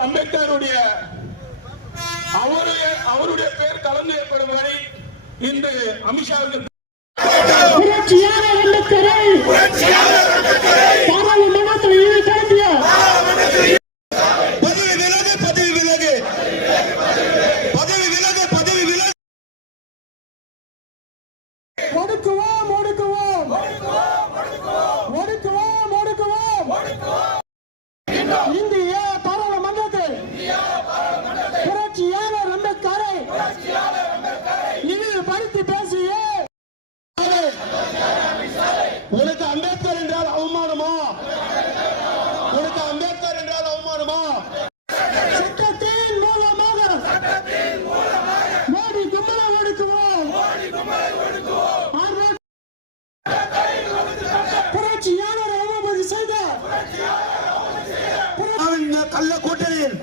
அம்பேத்கருடைய அவருடைய பேர் கலந்து ஏற்படும் வரை இன்று அமித்ஷாவுக்கு இந்திய பாராளுமன்றத்தில் புரட்சியாளர் அம்பேத்கரை இழிவுபடுத்தி பேசிய உனக்கு அம்பேத்கர் என்றால் அவமானமா? உனக்கு அம்பேத்கர் என்றால் அவமானமா? சட்டத்தின் மூலமாக மோடி கும்பலை ஒடுக்குவோம். புரட்சியாளர் அவமதி செய்த கள்ள கூட்டணியில்